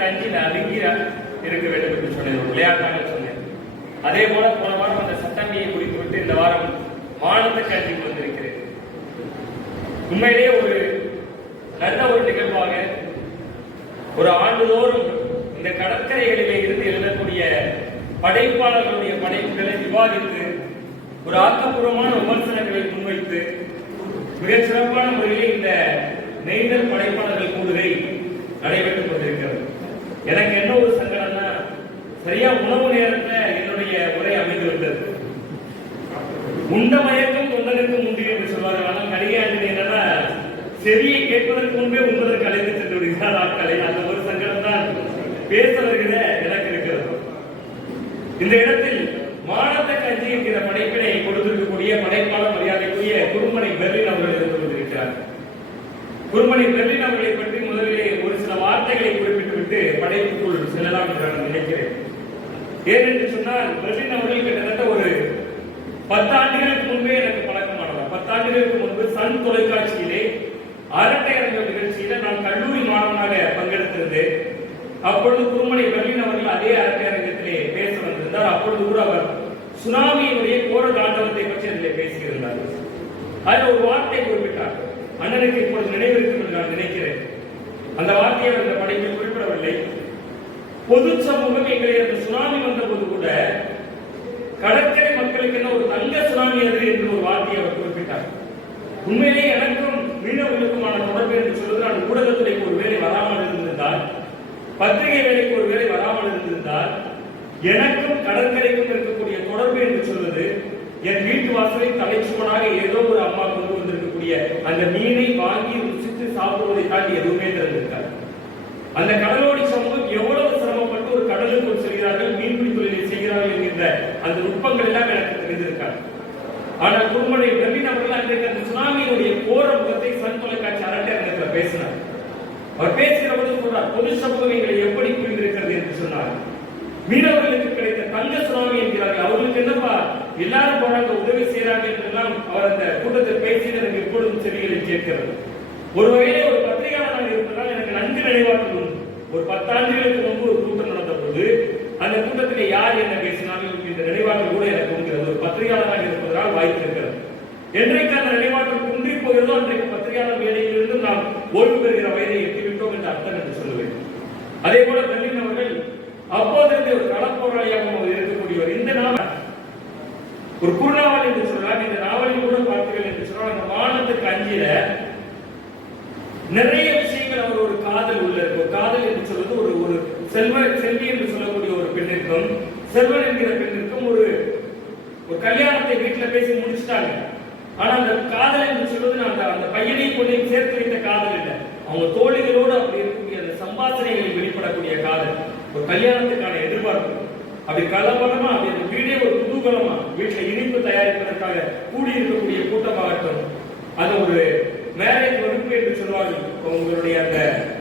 மானத்துக்கு அஞ்சி அடங்கி இருக்க வேண்டும் என்று சொன்னேன், விளையாட்டாக சொன்னேன். அதே போல போன வாரம் அந்த சட்டமையை முடித்துவிட்டு இந்த வாரம் மானத்துக்கு அஞ்சி வந்திருக்கிறேன். உண்மையிலேயே ஒரு நல்ல ஒரு நிகழ்வாக ஒரு ஆண்டுதோறும் இந்த கடற்கரைகளிலே இருந்து எழுதக்கூடிய படைப்பாளர்களுடைய படைப்புகளை விவாதித்து ஒரு ஆக்கப்பூர்வமான விமர்சனங்களை முன்வைத்து மிகச் சிறப்பான முறையில் இந்த நெய்தல் படைப்பாளர்கள் கூடுகை நடைபெற்றுக் கொண்டிருக்கிறது. எனக்கு என்ன ஒரு சங்கடம்னா, சரியா உணவு நேரத்தில் என்னுடைய உரை அமைந்துவிட்டது. உண்ட மயக்கம் தொண்டனுக்கு முந்தி என்று சொல்வார்கள். ஆனால் கடிகை ஆண்டு என்னன்னா, செவியை கேட்பதற்கு முன்பே உண்பதற்கு அழைத்து சென்று விடுகிறார் ஆட்களை. அந்த ஒரு சங்கடம் தான் பேச வருகிற எனக்கு இருக்கிறது. இந்த இடத்தில் மானத்துக்கு அஞ்சி என்கிற படைப்பினை கொடுத்திருக்கக்கூடிய படைப்பாளர் மரியாதைக்குரிய குருமணி பெர்லின் அவர்கள் இருந்து கொண்டிருக்கிறார். குருமணி பெர்லின் அவர்களை பற்றி முதலிலே ஒரு சில வார்த்தைகளை குறிப்பிட்டுவிட்டு படைப்புக்குள் செல்லலாம் என்று நான் நினைக்கிறேன். ஏனென்று சொன்னால், பெர்லின் அவர்கள் கிட்டத்தட்ட ஒரு 10 ஆண்டுகளுக்கு முன்பே எனக்கு பழக்கமானவர். 10 ஆண்டுகளுக்கு முன்பு சன் தொலைக்காட்சியிலே அரட்டை அரங்க நிகழ்ச்சியில நான் கல்லூரி மாணவனாக பங்கெடுத்திருந்தேன். அப்பொழுது குருமணி பெர்லின் அவர்கள் அதே அரட்டை அரங்கத்திலே பேச வந்திருந்தார். அப்பொழுது கூட அவர் சுனாமியினுடைய கோர தாண்டவத்தை பற்றி அதிலே பேசியிருந்தார். அதில் ஒரு வார்த்தை குறிப்பிட்டார். அண்ணனுக்கு இப்பொழுது நினைவிருக்கும் என்று நான் நினைக்கிறேன். அந்த வார்த்தையை அந்த படைப்பில் குறிப்பிடவில்லை. பொது சமூகம் எங்களை அந்த சுனாமி வந்த போது கூட கடற்கரை மக்களுக்கு என்ன ஒரு தங்க சுனாமி அது என்று ஒரு வார்த்தையை அவர் குறிப்பிட்டார். உண்மையிலேயே எனக்கும் மீனவர்களுக்குமான தொடர்பு என்று சொல்வது, நான் ஊடகத்துறைக்கு ஒரு வேலை வராமல் இருந்திருந்தால், பத்திரிகை வேலைக்கு ஒரு வேலை வராமல் இருந்திருந்தால், எனக்கும் கடற்கரைக்கும் இருக்கக்கூடிய தொடர்பு என்று சொல்வது, என் வீட்டு வாசலை தலைச்சுமனாக ஏதோ ஒரு அம்மா கொண்டு வந்திருக்கக்கூடிய அந்த மீனை வாங்கி ருசித்து சாப்பிடுவதை தாண்டி எதுவுமே திறந்திருக்காரு. அந்த கடலோடி சமூகம் எவ்வளவு சிரமப்பட்டு ஒரு கடலுக்குள் செல்கிறார்கள், மீன்பிடி தொழிலை செய்கிறார்கள் என்கின்ற அந்த நுட்பங்கள் எல்லாம் எனக்கு தெரிந்திருக்காரு. ஆனால் குருமணி பெர்லின் அவர்கள் அன்றைக்கு அந்த சுனாமியினுடைய கோர முகத்தை சன் தொலைக்காட்சி அரட்டை அரங்கத்தில் பேசினார். அவர் பேசுகிற போது சொல்றார், பொது சமூகம் எங்களை எப்படி புரிந்திருக்கிறது என்று சொன்னார். மீனவர்களுக்கு கிடைத்த தங்க சுனாமி என்கிறார்கள். அவர்களுக்கு என்னப்பா எல்லாரும் போறாங்க, உதவி செய்யறாங்க என்றெல்லாம் அவர் அந்த கூட்டத்தில் பேசியது எனக்கு எப்பொழுதும் செவிகளில் கேட்கிறது. ஒரு வகையிலே ஒரு பத்திரிகையாளராக இருப்பதால் எனக்கு நன்கு நினைவாற்றல் உண்டு. ஒரு 10 ஆண்டுகளுக்கு முன்பு ஒரு கூட்டம் நடந்த போது அந்த கூட்டத்தில் யார் என்ன பேசினாலும் இந்த நினைவாற்றல் கூட எனக்கு உண்டு. ஒரு பத்திரிகையாளராக இருப்பதால் வாய்த்திருக்கிறது. என்றைக்கு அந்த நினைவாற்றல் குன்றி போகிறதோ அன்றைக்கு பத்திரிகையாளர் வேலையிலிருந்து நாம் ஓய்வு பெறுகிற வயதை எட்டிவிட்டோம் என்று அர்த்தம் என்று சொல்லுவேன். அதே போல பெர்லின் அவர்கள் அப்போதிருந்து ஒரு களப்போராளியாக இருக்கக்கூடியவர். இந்த நாவல் ஒரு குறுநாவல் என்று சொல்லலாம். இந்த நாவலில் கூட பார்த்தீர்கள் என்று சொன்னால், அந்த மானத்துக்கு அஞ்சில நிறைய விஷயங்கள் அவர் ஒரு காதல் உள்ள இருக்கு. காதல் என்று சொல்வது ஒரு செல்வி என்று சொல்லக்கூடிய ஒரு பெண்ணிற்கும் செல்வன் என்கிற பெண்ணிற்கும் ஒரு கல்யாணத்தை வீட்டில் பேசி முடிச்சுட்டாங்க. ஆனா அந்த காதல் என்று சொல்வது அந்த பையனையும் பொண்ணையும் சேர்த்து வைத்த காதல் இல்லை. அவங்க தோழிகளோடு அப்படி இருக்கக்கூடிய அந்த சம்பாஷணைகளில் வெளிப்படக்கூடிய காதல், ஒரு கல்யாணத்துக்கான எதிர்பார்ப்பு. அப்படி கலபலமா அப்படி அந்த வீடே ஒரு குதூகலமா வீட்டில் இனிப்பு தயாரிப்பதற்காக கூடியிருக்கக்கூடிய கூட்டமாகட்டும், அது ஒரு மேரேஜ் வகுப்பு என்று சொல்வார்கள். உங்களுடைய அந்த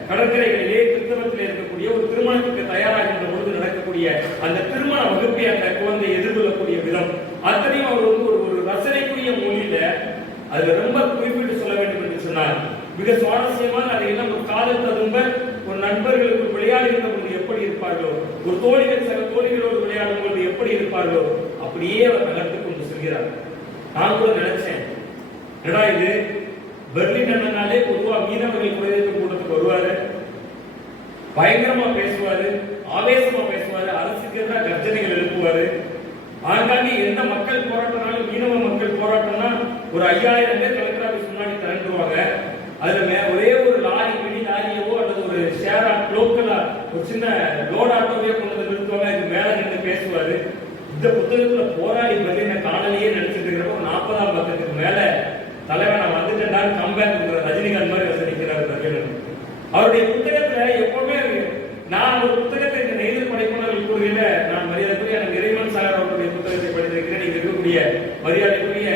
கடற்கரைகளிலே கிறிஸ்தவத்தில் இருக்கக்கூடிய ஒரு திருமணத்துக்கு தயாராகின்ற பொழுது நடக்கக்கூடிய அந்த திருமண வகுப்பை அந்த குழந்தை எதிர்கொள்ளக்கூடிய விதம் அத்தனையும் அவர் ஒரு ரசனைக்குரிய மொழியில அதுல ரொம்ப குறிப்பிட்டு சொல்ல வேண்டும் என்று சொன்னார். மிக சுவாரஸ்யமான அதையெல்லாம் ஒரு காதல் ததும்ப ஒரு நண்பர்களுக்கு விளையாடுகின்ற பொழுது எப்படி இருப்பார்களோ, ஒரு தோழிகள் சக தோழிகளோடு விளையாடும் பொழுது எப்படி இருப்பார்களோ அப்படியே அவர் நகர்த்து கொண்டு செல்கிறார். நான் கூட நினைச்சேன், என்னடா இது பெர்லின் அண்ணனாலே பொதுவா மீனவர்கள் குறைதீர்ப்பு கூட்டத்துக்கு வருவாரு, பயங்கரமா பேசுவாரு, ஆவேசமா பேசுவாரு, அரசுக்கு எதிராக கர்ஜனைகள் எழுப்புவாரு. ஆங்காங்கே எந்த மக்கள் போராட்டம்னாலும் மீனவ மக்கள் போராட்டம்னா ஒரு 5000 பேர் கலெக்டர் ஆபீஸ் முன்னாடி திரண்டுருவாங்க. அதுல ஒரே ஒரு லாரி மினி லாரியவோ அல்லது ஒரு ஷேர் லோக்கலா ஒரு சின்ன லோட் ஆட்டோவே கொண்டு வந்து நிறுத்துவாங்க. இது மேல நின்று பேசுவாரு. இந்த புத்தகத்துல போராடி பெர்லினை காணலையே நினைச்சிட்டு இருக்கிறப்ப 40ஆம் பக்கத்துக்கு மேல தலைவன் நான் வந்துட்டேன் கம்பேக் ரஜினிகாந்த் மாதிரி வசதிக்கிறார் பெர்லின். அவருடைய புத்தகத்துல எப்பவுமே நான் ஒரு புத்தகத்தை இந்த நெய்தல் படைப்பாளர்கள் கூறுகிற நான் மரியாதைக்குரிய இறைவன் சாகர் அவருடைய புத்தகத்தை படித்திருக்கிறேன். இங்க இருக்கக்கூடிய மரியாதைக்குரிய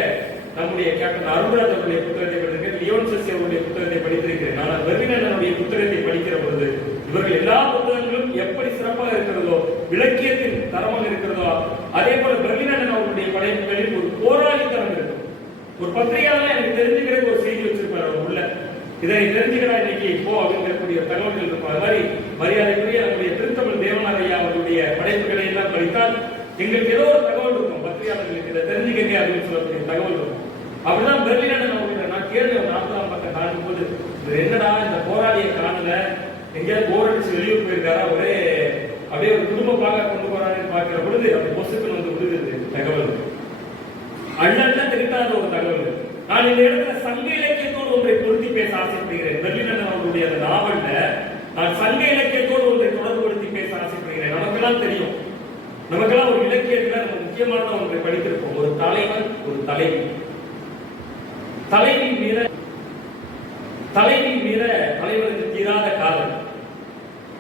நம்முடைய கேப்டன் அருண்ராஜ் அவருடைய புத்தகத்தை படித்திருக்கிறேன். லியோன் சசி அவருடைய புத்தகத்தை படித்திருக்கிறேன். நான் பெர்லின் அண்ணனுடைய புத்தகத்தை படிக்கிற பொழுது இவர்கள் எல்லா புத்தகங்களும் எப்படி சிறப்பாக இருக்கிறதோ, இலக்கியத்தின் தரமாக இருக்கிறதோ, அதே போல பெர்லின் அண்ணன் அவருடைய படைப்புகளில் ஒரு போராளித்தனம் இருக்கும். ஒரு பத்திரிகையாளர் எனக்கு தெரிஞ்சுக்கிறது ஒரு செய்தி வச்சிருப்பாரு உள்ள, இதை தெரிஞ்சுக்கிறா இன்னைக்கு இப்போ அப்படிங்கக்கூடிய தகவல்கள் இருக்கும். அது மாதிரி மரியாதைக்குரிய எங்களுக்கு ஏதோ ஒரு தகவல் இருக்கும், பத்திரிகையாளர்களுக்கு இதை தெரிஞ்சுக்கங்க அப்படின்னு சொல்லக்கூடிய தகவல் இருக்கும். அப்படிதான் பெர்லின் அண்ணன் அவங்க நான் கேள்வி 40ஆம் பக்கம் தாண்டும் போது என்னடா இந்த போராளியை காணல, எங்கேயாவது போர் அடிச்சு வெளியூர் போயிருக்காரா, ஒரே அப்படியே ஒரு குடும்பமாக கொண்டு போறாங்கன்னு பார்க்கிற பொழுது அப்படி பொசுக்குன்னு வந்து விடுகிறது தகவல். அண்ணன் தெரிவிக்காத ஒரு தகவல். நான் இந்த இடத்துல சங்க இலக்கியத்தோடு ஒன்றை பொருத்தி பேச ஆசைப்படுகிறேன். பெர்லின் அண்ணன் அவர்களுடைய அந்த நாவல்ல நான் சங்க இலக்கியத்தோடு ஒன்றை தொடர்புபடுத்தி பேச ஆசைப்படுகிறேன். நமக்கெல்லாம் தெரியும், நமக்கெல்லாம் ஒரு இலக்கியத்துல நம்ம முக்கியமான ஒன்றை படித்திருப்போம். ஒரு தலைவன், ஒரு தலைவி. தலைவி மீற தலைவருக்கு தீராத காதல்.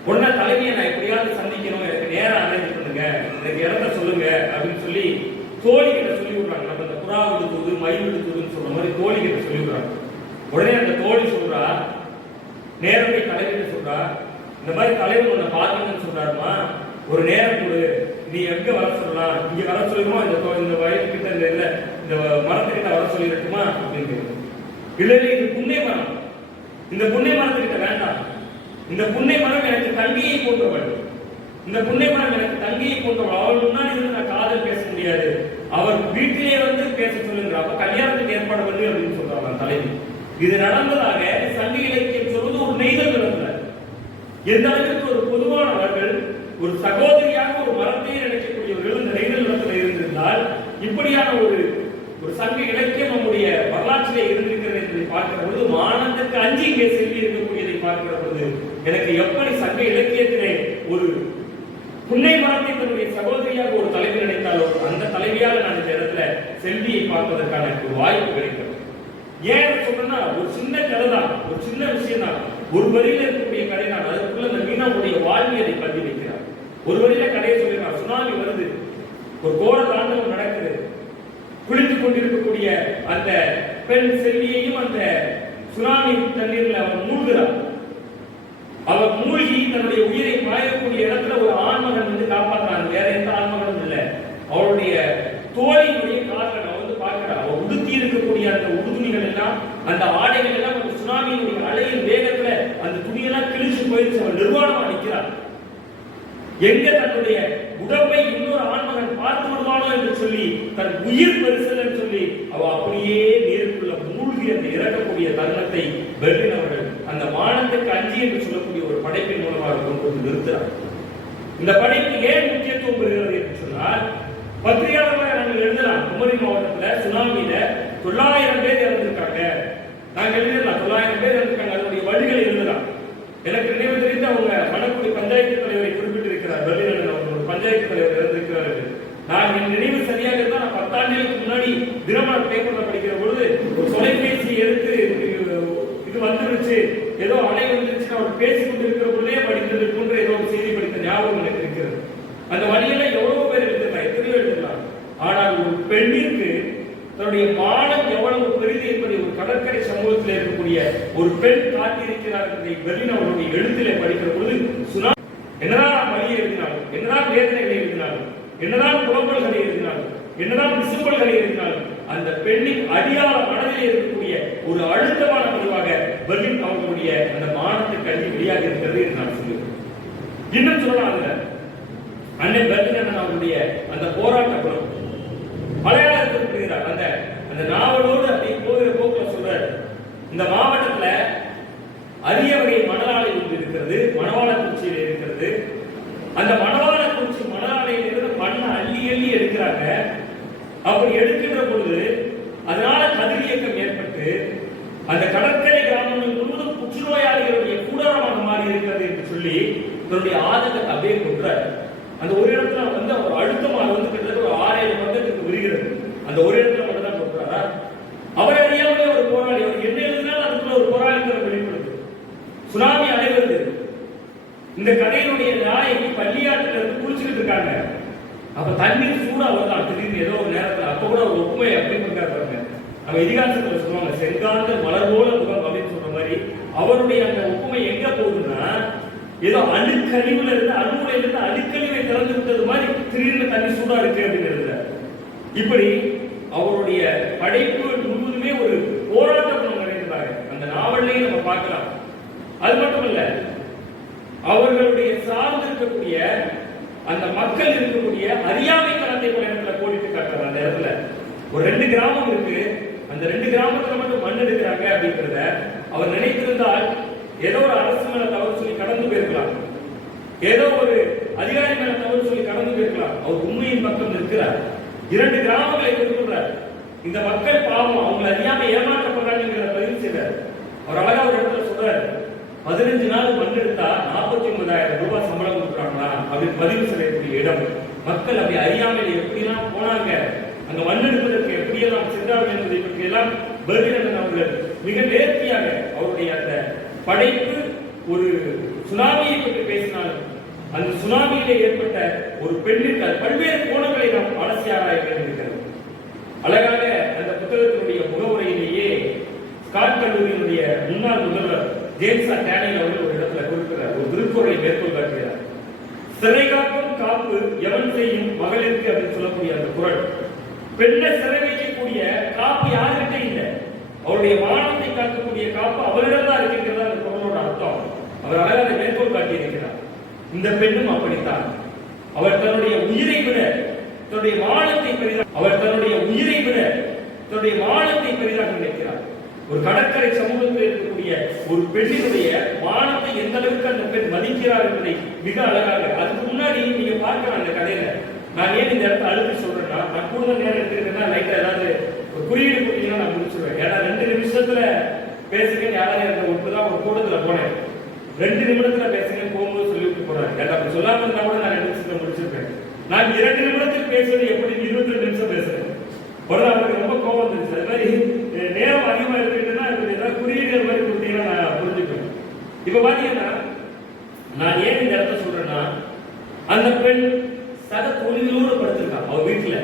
உடனே தலைவியை நான் எப்படியாவது சந்திக்கணும், எனக்கு நேரம் அரேஞ்ச் பண்ணுங்க, எனக்கு இடத்த சொல்லுங்க அப்படின்னு சொல்லி தோழி கிட்ட சொல்லி விடுறாங்க. நம்ம இந்த புறா விடுத்துவது மயில் விடுத்துவதுன்னு சொல்ற மாதிரி தோழி கிட்ட சொல்லி விடுறாங்க. உடனே அந்த தோழி சொல்றா, நேரத்தை தலைவிட்ட சொல்றா, இந்த மாதிரி தலைவர் உன்னை பாக்கணும்னு சொல்றாருமா, ஒரு நேரம் கொடு, நீ எங்க வர சொல்லலாம், இங்க வர சொல்லிடுமா, இந்த வயலுக்கிட்ட இந்த மரத்துக்கிட்ட வர சொல்லிடட்டுமா அப்படின்னு. இல்லை இது புண்ணை மரம், இந்த புண்ணை மரத்துக்கிட்ட வேண்டாம், இந்த புண்ணை மரம் எனக்கு தங்கியை போன்றவள், இந்த புண்ணை மரம் எனக்கு தங்கியை போன்றவள், அவள் முன்னாடி இருந்து நான் காதல் பேச முடியாது, அவர் வீட்டிலே வந்து பேச சொல்லுங்க, அப்ப கல்யாணத்துக்கு ஏற்பாடு பண்ணு அப்படின்னு சொல்றாங்க தலைவி. இது நடந்ததாக சங்க இலக்கியம் சொல்வது ஒரு நெய்தல் நிலத்துல. எந்த அளவுக்கு ஒரு பொதுவானவர்கள் ஒரு சகோதரியாக ஒரு மரத்தை நினைக்கக்கூடியவர்கள் இந்த நெய்தல் நிலத்துல இருந்திருந்தால் இப்படியான ஒரு சங்க இலக்கியம் நம்முடைய வரலாற்றிலே இருந்திருக்கிறது என்பதை பார்க்கிற பொழுது, மானத்துக்கு அஞ்சி இங்கே செல்வி இருக்கக்கூடியதை பார்க்கிற பொழுது எனக்கு எப்படி சங்க இலக்கியத்திலே ஒரு புன்னை மரத்தை தன்னுடைய சகோதரியாக ஒரு தலைவி நினைத்தாலோ அந்த தலைவியாக நான் இந்த இடத்துல செல்வியை பார்ப்பதற்கான ஒரு வாய்ப்பு கிடைக்கிறது. ஏன் சொல்றேன்னா, ஒரு சின்ன கதை தான், ஒரு சின்ன விஷயம் தான், ஒரு வரியில இருக்கக்கூடிய கதை தான். அதற்குள்ள அந்த மீனாவுடைய வாழ்வியலை பதிவு வைக்கிறார். ஒரு வரியில கதையை சொல்லிடுறார். சுனாமி வருது, ஒரு கோர தாண்டவம் நடக்குது, குளித்துக் கொண்டிருக்கக்கூடிய அந்த பெண் செல்வியையும் அந்த சுனாமி தண்ணீர்ல அவர் மூழ்கிறார். அவர் மூழ்கி தன்னுடைய உயிரை பாயக்கூடிய இடத்துல ஒரு ஆண்மகன் வந்து காப்பாற்றாங்க. வேற எந்த ஆண்மகனும் இல்லை, அவருடைய தோழியினுடைய காதலன். அவர் வந்து பார்க்கிறார், அவர் உடுத்தி இருக்கக்கூடிய அந்த உடுதுணிகள் எல்லாம், அந்த ஆடைகள் எல்லாம் அந்த சுனாமியினுடைய அலையின் வேகத்துல அந்த துணியெல்லாம் கிழிச்சு போயிடுச்சு. அவர் நிர்வாணமா நிற்கிறார். எங்க தன்னுடைய உடம்பை இன்னொரு ஆண்மகன் பார்த்து விடுவானோ என்று சொல்லி தன் உயிர் பரிசல் சொல்லி அவ அப்படியே நீருக்குள்ள மூழ்கி அந்த இறக்கக்கூடிய தருணத்தை பெர்லின் அவர்கள் அந்த மானத்துக்கு அஞ்சி என்று சொல்லக்கூடிய ஒரு படைப்பின் மூலமாக கொண்டு வந்து நிறுத்துறார். இந்த படைப்பு ஏன் முக்கியத்துவம் பெறுகிறது என்று சொன்னால், பத்திரிகையாளர்களை நாங்கள் எழுதலாம், குமரி மாவட்டத்தில் சுனாமியில 900 பேர் இறந்திருக்காங்க, நாங்கள் எழுதலாம் 900 பேர் இறந்திருக்காங்க, அதனுடைய வழிகளை எழுதலாம். எனக்கு நினைவு தெரிந்து அவங்க மணக்குடி பஞ்சாயத்து தலைவரை குறிப்பிட்டிருக்கிறார். பெர்லின் அவர் ஒரு பஞ்சாயத்து தலைவர் இறந்திருக்கிறார். நான் என் நினைவு சரியாக இருந்தால் நான் 10 ஆண்டுகளுக்கு முன்னாடி தினமலர் பேப்பர்ல படிக்கிற பொழுது ஒரு தொலைபேசி எடுத்து இது வந்துருச்சு, ஏதோ அணை வந்துருச்சு அவர் பேசிக் கொண்டிருக்கிற பொழுதே படித்தது போன்ற ஏதோ ஒரு செய்தி படித்த ஞாபகம் எனக்கு இருக்கிறது. அந்த வழியில எவ்வளவு பேர் எழுதலாம், எத்தனையோ எழுதலாம். ஆனால் ஒரு பெண்ணிற்கு தன்னுடைய மானம் எவ்வளவு பெரிது என்பதை ஒரு கடற்கரை சமூகத்தில் இருக்கக்கூடிய ஒரு பெண் காட்டியிருக்கிறார் என்பதை பெர்லின் அவருடைய எழுத்திலே படிக்கிற பொழுது, என்னதான் வழியை எழுதினாலும், என்னதான் வேதனைகளை எழுதினாலும், என்னதான் புலம்பல்களை எழுதினாலும், என்னதான் விசும்பல்களை எழுதினாலும், அந்த பெண்ணின் அடியாள மனதிலே இருக்கக்கூடிய ஒரு அழுத்தமான பதிவாக பெர்லின் அவர்களுடைய அந்த மானத்துக்கு அஞ்சி வெளியாக இருக்கிறது என்று நான் சொல்லுவேன். இன்னும் சொல்லலாம், அதுல அண்ணன் பெர்லின் அண்ணன் அவருடைய அந்த போராட்ட குணம் மலையாளத்திற்கிறார். அந்த நாவலோடு அப்படி போகிற போக்கில் சொல்றாரு, இந்த மாவட்டத்துல அரிய வகை மணலாலை ஒன்று இருக்கிறது, மணவாளக்குறிச்சியில் இருக்கிறது. அந்த மணவாளக்குறிச்சி மணலாலையில் இருந்து மண்ணை அள்ளி அள்ளி எடுக்கிறாங்க. அப்படி எடுக்கின்ற பொழுது அதனால கதிரியக்கம் ஏற்பட்டு அந்த கடற்கரை கிராமங்கள் முழுவதும் புற்றுநோயாளிகளுடைய கூடாரமாக மாறி இருக்கிறது என்று சொல்லி தன்னுடைய ஆதங்கத்தை அப்படியே கொன்றார். அந்த ஒரு இடத்துல வந்து அவர் அழுத்தமாக வந்து கிட்டத்தட்ட ஒரு 6-7 பக்கத்துக்கு விரிகிறது. அந்த ஒரு இடத்துல மட்டும் தான் சொல்றாரா, அவர் அறியாமலே ஒரு போராளி, அவர் என்ன எழுதினாலும் அதுக்குள்ள ஒரு போராளித்தனம் வெளிப்படுது. சுனாமி அடைவது இந்த கதையினுடைய நாயகி பள்ளியாட்டில இருந்து குளிச்சுக்கிட்டு இருக்காங்க. அப்ப தண்ணீர் சூடா வருதான் திடீர்னு ஏதோ ஒரு நேரத்துல. அப்ப கூட ஒரு ஒப்புமை அப்படி இருக்காங்க. நம்ம இதிகாசத்துல சொல்லுவாங்க, செங்காந்த மலர் போல முகம் அப்படின்னு சொல்ற மாதிரி அவருடைய அந்த ஒப்புமை எங்க போகுதுன்னா, ஏதோ அணுக்கழிவுல இருந்து அணுகுல இருந்து அணுக்கழிவை திறந்து விட்டது மாதிரி திடீர்னு தண்ணி சூடா இருக்கு அப்படின்னு எழுதுறாரு. இப்படி அவருடைய படைப்பு முழுவதுமே ஒரு போராட்ட குணம் நிறைந்ததாக அந்த நாவல்லையும் நம்ம பார்க்கலாம். அது மட்டுமல்ல, அவர்களுடைய சார்ந்து இருக்கக்கூடிய அந்த மக்கள் இருக்கக்கூடிய அறியாமை தனத்தை ஒரு இடத்துல கோடிட்டு காட்டுறாரு. அந்த இடத்துல ஒரு 2 கிராமம் இருக்கு, அந்த 2 கிராமத்துல மட்டும் மண் எடுக்கிறாங்க அப்படின்றத அவர் நினைத்திருந்தால் ஏதோ ஒரு அரசு மேல தவறு சொல்லி கடந்து போயிருக்கலாம், ஏதோ ஒரு அதிகாரி மேல தவறு சொல்லி கடந்து போயிருக்கலாம். அவர் உண்மையின் பக்கம் இருக்கிறார். 2 கிராமங்களை கொடுக்கிறார். இந்த மக்கள் பாவம், அவங்க அறியாம ஏமாற்றப்படுறாங்கிறத பதிவு செய்தார். அவர் அழகா ஒரு இடத்துல சொல்றாரு, 15 நாள் மண் எடுத்தா 49,000 ரூபாய் சம்பளம் கொடுக்குறாங்களா அப்படின்னு பதிவு செய்யக்கூடிய இடம். மக்கள் அப்படி அறியாமல் எப்படிலாம் போனாங்க, அங்க மண் எடுப்பதற்கு எப்படியெல்லாம் சென்றார்கள் என்பதை பற்றி எல்லாம் பெர்லின் அவர்கள் மிக நேர்த்தியாக அவருடைய அந்த படைப்பு ஒரு சுனாமியை பற்றி பேசினாலும் அந்த சுனாமியிலே ஏற்பட்ட ஒரு பெண்ணிற்கு பல்வேறு கோணங்களை நாம் அலசி ஆராய வேண்டியிருக்கிறது. அழகாக அந்த புத்தகத்தினுடைய முகவுரையிலேயே ஸ்காட் கல்லூரியினுடைய முன்னாள் முதல்வர் ஜேம்ஸ் டேனியல் அவர்கள் ஒரு இடத்துல குறிப்பிட்டார், ஒரு திருக்குறளை மேற்கோள் காட்டுகிறார். சிறை காக்கும் காப்பு எவன் செய்யும் மகளிருக்கு அப்படின்னு சொல்லக்கூடிய அந்த குறள், பெண்ணை சிறை வைக்கக்கூடிய காப்பு யாருக்கிட்ட இல்லை, அவருடைய மானத்தை காக்கக்கூடிய காப்பு அவரிடம் தான் இருக்கிறதா அந்த குறளோட அர்த்தம். அவர் அழகாக மேற்கோள் காட்டியிருக்கிறார். இந்த பெண்ணும் அப்படித்தான். அவர் தன்னுடைய உயிரை விட தன்னுடைய மானத்தை பெரிதாக, அவர் தன்னுடைய உயிரை விட தன்னுடைய மானத்தை பெரிதாக நினைக்கிறார். ஒரு கடற்கரை சமூகத்தில் இருக்கக்கூடிய ஒரு பெண்ணினுடைய மானத்தை எந்த அளவுக்கு அந்த பெண் மதிக்கிறார் என்பதை மிக அழகாக, அதுக்கு முன்னாடி நீங்க பார்க்கலாம் அந்த கதையில. நான் ஏன் இந்த இடத்த அழுத்தி சொல்றேன்னா, நான் கூடுதல் நேரம் எடுத்துக்கிட்டேன்னா லைட்டா ஏதாவது ஒரு குறியீடு கொடுத்தீங்கன்னா நான் முடிச்சுடுவேன். ஏன்னா 2 நிமிஷத்துல பேசுங்க யாராவது எனக்கு ஒட்டுதான் ஒரு கூட்டத்துல போனேன், 2 நிமிடத்துல பேசுங்க போகும்போது சொல்லிவிட்டு போறாரு. ஏன்னா அப்படி சொல்லாம இருந்தா கூட நான் 2 நிமிஷத்துல முடிச்சிருப்பேன். நான் 2 நிமிடத்தில் பேசுவது எப்படி 22 நிமிஷம் பேசுறேன். உடனே அவருக்கு ரொம்ப கோபம் வந்துருச்சு. அது மாதிரி நேரம் அதிகமா இருக்குன்னா ஏதாவது குறியீடுகள் மாதிரி கொடுத்தீங்கன்னா நான் புரிஞ்சுப்பேன். இப்ப பாத்தீங்கன்னா நான் ஏன் இந்த இடத்த சொல்றேன்னா, அந்த பெண் சக தோழிகளோடு படுத்திருக்கா அவ வீட்டுல,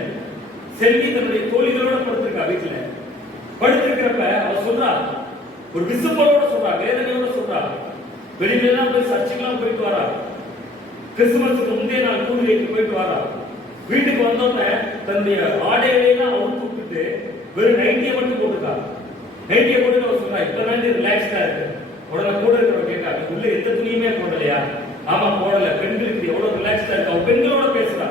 செல்வி தன்னுடைய தோழிகளோட படுத்திருக்கா வீட்டுல. படுத்திருக்கிறப்ப அவ சொல்றா, ஒரு விசுப்பலோட சொல்றா, வேதனையோட சொல்றா, வெளியிலாம் போய் சர்ச்சுக்கெல்லாம் போயிட்டு வரா, கிறிஸ்துமஸுக்கு முந்தைய நாள் கூடுகைக்கு போயிட்டு வரா. வீட்டுக்கு வந்தோடனே தன்னுடைய ஆடைகளையெல்லாம் அவுத்து விட்டுட்டு வெறும் நைட்டியை மட்டும் போட்டுக்கா. நைட்டியை போட்டு அவ சொல்றா, இப்ப தான் ரிலாக்ஸ்டா இருக்கு. உடனே கூட இருக்கிறவங்க கேட்டா, உள்ள எந்த துணியுமே போடலையா? ஆமா போடல. பெண்களுக்கு எவ்வளவு ரிலாக்ஸ்டா இருக்கு. அவ பெண்களோட பேசுறா.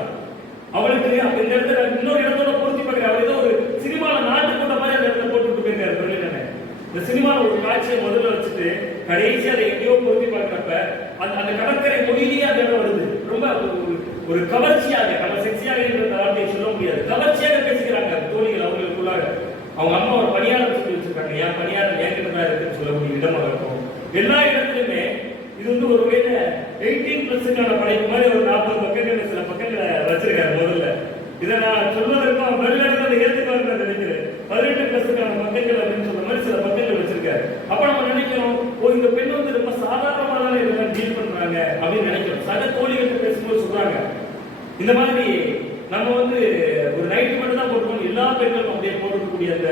அவளுக்கு அப்ப இந்த இடத்துல இன்னொரு இடத்தோட பொருத்தி பார்க்க, அவர் ஏதோ ஒரு சினிமால நாட்டு போட்ட மாதிரி அந்த இடத்துல போட்டு போயிருக்காரு பெண்ணினை. இந்த சினிமால ஒரு காட்சியை முதல்ல வச்சுட்டு கடைசி அதை எங்கேயோ பொருத்தி பார்க்கிறப்ப அந்த கடற்கரை மொழியிலேயே அந்த இடம் வருது. ரொம்ப ஒரு கவர்ச்சியாக, நம்ம செக்ஸியாக என்ற வார்த்தையை சொல்ல முடியாது, கவர்ச்சியாக பேசுகிறாங்க தோழிகள் அவங்களுக்குள்ளாக. அவங்க அம்மா ஒரு பணியாளர் சொல்லி வச்சிருக்காங்க, என் பணியாளர் ஏற்கனவே தான் இருக்குன்னு சொல்லக்கூடிய இடமாக இருக்கும். எல்லா இடத்துலையுமே இது வந்து ஒரு வேலை 18+க்கான படைப்பு மாதிரி ஒரு 40 பக்கங்கள் சில பக்கங்களை வச்சிருக்காரு முதல்ல. இதை நான் சொல்வதற்கும் வெளியிடத்தை ஏற்றுக்காரு நினைக்கிறேன். 18+க்கான பக்கங்கள் அப்படின்னு சொல்ற மாதிரி சில பக்கங்கள் வச்சிருக்காரு. அப்ப நம்ம நினைக்கிறோம், ஓ இந்த பெண் வந்து ரொம்ப சாதாரணமாக தான் இதெல்லாம் டீல் பண்றாங்க அப்படின்னு நினைக்கிறோம். சக தோழிகள் பேசும்போது சொல்றாங்க, இந்த மாதிரி நம்ம வந்து ஒரு நைட்டு மட்டும் தான் போட்டுக்கணும், எல்லா பெண்களும் அப்படியே போட்டுக்கக்கூடிய அந்த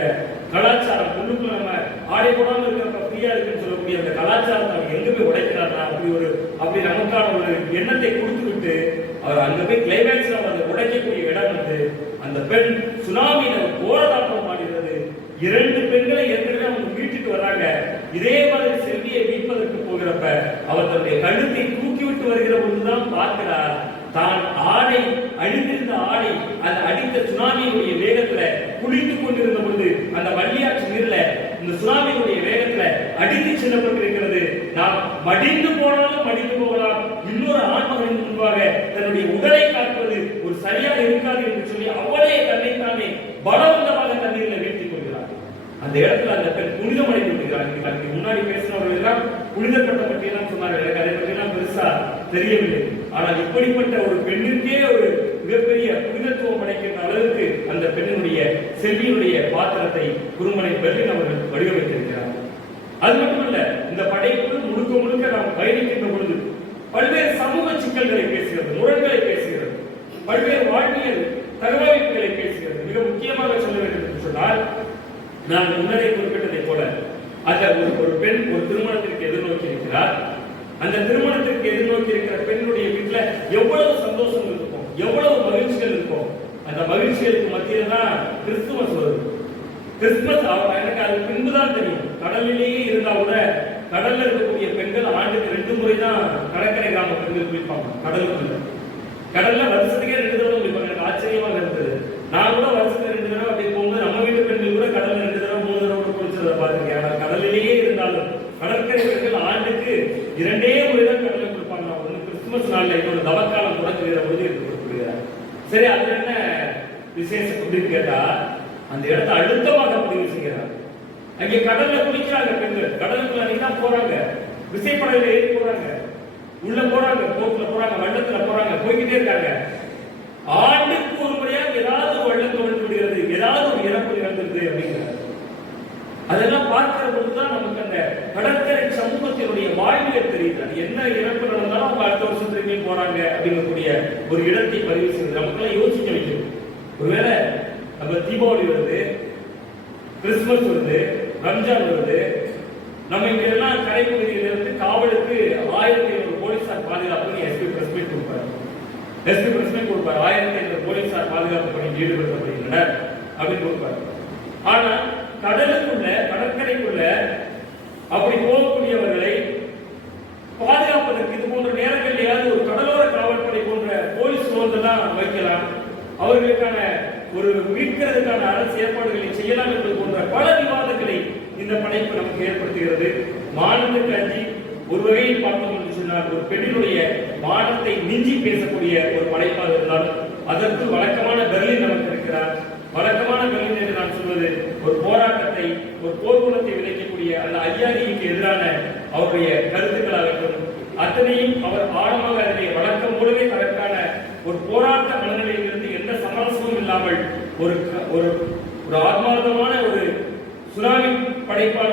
கலாச்சாரம், பொண்ணுக்குள்ள நம்ம ஆடை போடாம இருக்கிறப்ப ஃப்ரீயா இருக்குன்னு சொல்லக்கூடிய அந்த கலாச்சாரத்தை அவங்க எங்க போய் உடைக்கிறாரா, அப்படி நமக்கான ஒரு எண்ணத்தை கொடுத்து விட்டு அவர் அங்க போய் கிளைமேக்ஸ்ல அதை உடைக்கக்கூடிய இடம் வந்து அந்த பெண் சுனாமியில போராட்டம் ஆடுகிறது. 2 பெண்களை ஏற்கனவே அவங்க வீட்டுக்கு வராங்க. இதே மாதிரி செல்வியை மீட்பதற்கு போகிறப்ப அவர் தன்னுடைய கழுத்தை தூக்கி விட்டு வருகிற பொழுதுதான் பார்க்கிறார், தான் ஆடை அடித்திருந்த ஆடை அந்த அடித்த சுனாமியுடைய வேகத்துல குளித்துக் கொண்டிருந்த பொழுது அந்த வள்ளியாற்று நீர்ல இந்த சுனாமியுடைய வேகத்துல அடித்து செல்லப்பட்டிருக்கிறது. நாம் மடிந்து போனாலும் மடிந்து போகலாம், இன்னொரு ஆண்மகனின் முன்பாக தன்னுடைய உடலை காட்டுவது ஒரு சரியாக இருக்காது என்று சொல்லி அவளே தன்னைத்தானே பலவந்தமாக தண்ணீரில் வீழ்த்திக் கொள்கிறார். அந்த இடத்துல அந்த பெண் புனிதம் அடைந்து விடுகிறார். முன்னாடி பேசினவர்கள் எல்லாம் புனிதப்பட்ட பற்றி எல்லாம் சொன்னார்கள், எனக்கு அதை பற்றி எல்லாம் பெருசா தெரியவில்லை. ஆனால் இப்படிப்பட்ட ஒரு பெண்ணிற்கே ஒரு மிகப்பெரிய புனிதத்துவம் படைக்கின்ற அளவுக்கு அந்த பெண்ணினுடைய செல்வியினுடைய பாத்திரத்தை குறும்பனை பெர்லின் அவர்கள் வடிவமைத்திருக்கிறார். அது மட்டுமல்ல, இந்த படைப்பு முழுக்க முழுக்க நாம் பயணிக்கின்ற பொழுது பல்வேறு சமூக சிக்கல்களை பேசுகிறது, முரண்களை பேசுகிறது, பல்வேறு வாழ்வியல் தகவமைப்புகளை பேசுகிறது. மிக முக்கியமாக சொல்ல வேண்டும் என்று சொன்னால், நான் முன்னரே குறிப்பிட்டதை போல அந்த ஒரு பெண் ஒரு திருமணத்திற்கு எதிர்நோக்கி இருக்கிறார். அந்த திருமணத்திற்கு எதிர்நோக்கி இருக்கிற பெண்ணுடைய வீட்டுல எவ்வளவு சந்தோஷம் இருக்கும், எவ்வளவு மகிழ்ச்சிகள் இருக்கும். அந்த மகிழ்ச்சிகளுக்கு மத்தியில தான் கிறிஸ்துமஸ் வருது. கிறிஸ்துமஸ் எனக்கு அது பின்புதான் தெரியும். கடலிலேயே இருந்தா கூட கடல்ல இருக்கக்கூடிய பெண்கள் ஆண்டுக்கு 2 முறை தான் கடற்கரை கிராம பெண்கள் குளிப்பாங்க கடலுக்குள்ள. கடல்ல வருஷத்துக்கே 2 தடவை குளிப்பாங்க. எனக்கு ஆச்சரியமாக இருந்தது. நான் கூட வருஷத்துக்கு 2 தடவை அப்படி போகும்போது நம்ம வீட்டு பெண்கள் கூட கடல்ல 2 தடவை 3 தடவை குளிச்சதை பார்த்துருக்கேன். ஆனால் கடலிலேயே இருந்தாலும் கடற்கரை பெண்கள் ஆண்டுக்கு 2 முறை தான் கடலை குளிப்பாங்க. ஒன்று கிறிஸ்துமஸ் நாள்ல, இன்னொரு தவக்காலம் தொடங்குகிற பொழுது எடுத்து கொடுத்துருக்கிறார். சரி, அது என்ன விசேஷம் அப்படின்னு கேட்டா, அந்த இடத்தை அழுத்தமாக பதிவு செய்கிறார். அங்கே கடல்ல குளிக்கிறாங்க பெண்கள். கடலுக்குள்ள அன்னைக்கு தான் போறாங்க. விசைப்படகுல ஏறி போறாங்க, உள்ள போறாங்க, போட்ல போறாங்க, வெள்ளத்துல போறாங்க, போய்கிட்டே இருக்காங்க. ஆண்டுக்கு ஒரு முறையா ஏதாவது ஒரு வெள்ளம் கவிழ்ந்து விடுகிறது, ஏதாவது ஒரு இறப்பு நிகழ்ந்துருது அப்படிங்கிறார். அதெல்லாம் பார்க்கிற பொழுதுதான் நமக்கு அந்த கடற்கரை சமூகத்தினுடைய வாழ்வியல் தெரியுது. அது என்ன இறப்பு நடந்தாலும் அவங்க அடுத்த வருஷம் திரும்பி போறாங்க அப்படிங்கக்கூடிய ஒரு இடத்தை பதிவு செய்வது நமக்கெல்லாம் யோசிக்க வைக்கும். ஒருவேளை நம்ம தீபாவளி வருது, கிறிஸ்துமஸ் வருது, ரம்ஜான் வருது, நம்ம இங்க எல்லாம் கடைப்பகுதியில இருந்து காவலுக்கு 1500 போலீசார் பாதுகாப்பு எஸ்பி பிரஸ் மீட் கொடுப்பாரு. 1500 போலீசார் பாதுகாப்பு பணியில் ஈடுபடுத்தப்படுகின்றனர் அப்படின்னு கொடுப்பாரு. ஆனா கடலுக்குள்ள, கடற்கரைக்குள்ள அப்படி போகக்கூடியவர்களை பாதுகாப்பதற்கு இது போன்ற நேரங்களிலேயாவது ஒரு கடலோர காவல்படை போன்ற போலீஸ் ரோந்தெல்லாம் வைக்கலாம், அவர்களுக்கான ஒரு மீட்கிறதுக்கான அரசு ஏற்பாடுகளை செய்யலாம் என்பது போன்ற பல விவாதங்களை இந்த படைப்பு நமக்கு ஏற்படுத்துகிறது. மானத்துக்கு அஞ்சி ஒரு வகையில் பார்த்தோம் என்று சொன்னால் ஒரு பெண்ணினுடைய மானத்தை மிஞ்சி பேசக்கூடிய ஒரு படைப்பாக இருந்தாலும் அதற்கு வழக்கமான பெர்லின் நமக்கு இருக்கிறார். வழக்கமான பெர்லின் என்று நான் சொல்வது ஒரு போராட்டத்தை, ஒரு போர்க்குணத்தை விளைக்கக்கூடிய அந்த ஐயாரிக்கு எதிரான அவருடைய கருத்துக்களாகட்டும் அத்தனையும் அவர் ஆழமாக அதிலே வழக்கம் போலவே தனக்கான ஒரு போராட்ட மனநிலையிலிருந்து எந்த சமரசமும் இல்லாமல் ஒரு ஆத்மார்த்தமான ஒரு சுனாமி படைப்பான